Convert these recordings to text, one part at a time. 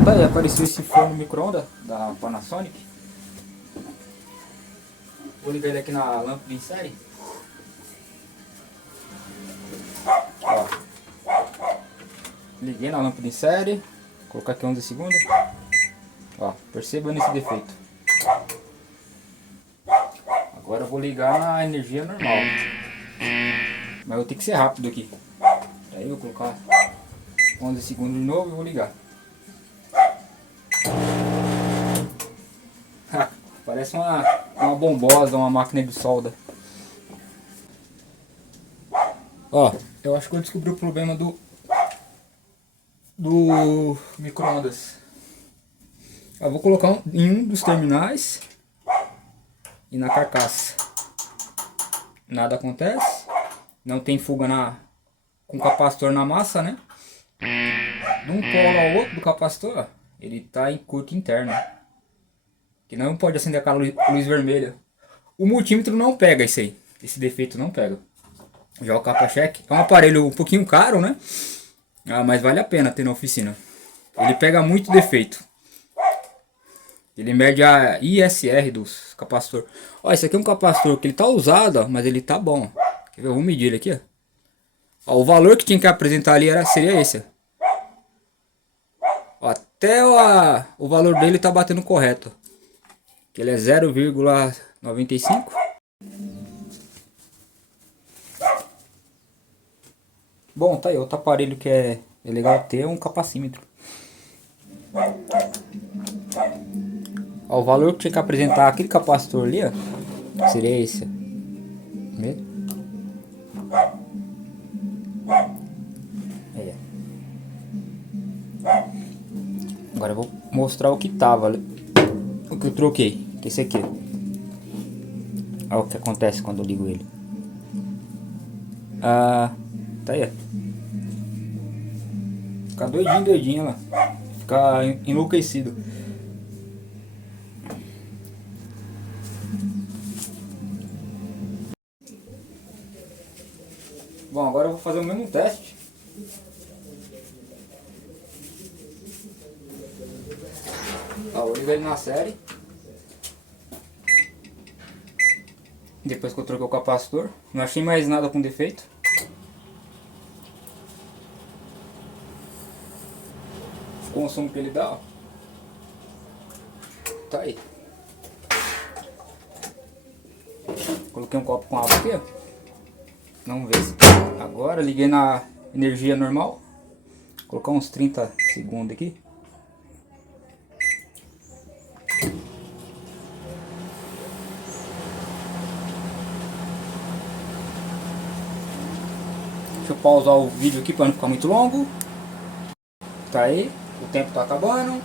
Bom, tá aí, apareceu esse forno micro-ondas da Panasonic. Vou ligar ele aqui na lâmpada em série. Ó, liguei na lâmpada em série. Vou colocar aqui 11 segundos. Ó, perceba nesse defeito. Agora eu vou ligar na energia normal. Mas eu tenho que ser rápido aqui. Aí eu vou colocar 11 segundos de novo e vou ligar. Parece uma bombosa, uma máquina de solda. Ó, eu acho que eu descobri o problema do micro-ondas. Eu vou colocar em um dos terminais e na carcaça. Nada acontece. Não tem fuga com o capacitor na massa, né? De um polo ao outro do capacitor, ó, ele está em curto interno. Que não pode acender aquela luz vermelha. O multímetro não pega isso aí. Esse defeito não pega. Já o capa-cheque é um aparelho um pouquinho caro, né? Mas vale a pena ter na oficina. Ele pega muito defeito. Ele mede a ISR dos capacitor. Ó, esse aqui é um capacitor que ele tá usado, ó, mas ele tá bom. Quer ver? Eu vou medir ele aqui, ó. O valor que tinha que apresentar ali seria esse. Ó, até o valor dele tá batendo correto. Que ele é 0,95. Bom, tá aí. Outro aparelho que é legal ter é um capacímetro. Ó, o valor que tinha que apresentar aquele capacitor ali, ó, seria esse. Mesmo? Aí, agora eu vou mostrar o que tava, o que eu troquei, que é esse aqui. Olha o que acontece quando eu ligo ele. Tá aí, ó. Fica doidinho lá. Fica enlouquecido. Bom, agora eu vou fazer o mesmo teste. Ó, vou ligar ele na série. Depois que eu troquei o capacitor. Não achei mais nada com defeito. O consumo que ele dá, ó. Tá aí. Coloquei um copo com água aqui, ó. Vamos ver se... Agora liguei na energia normal. Vou colocar uns 30 segundos aqui. Deixa eu pausar o vídeo aqui para não ficar muito longo. Tá aí, o tempo tá acabando.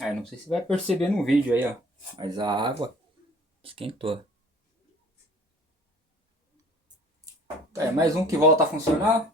Aí não sei se vai perceber no vídeo aí, ó, mas a água esquentou. Tá aí, mais um que volta a funcionar.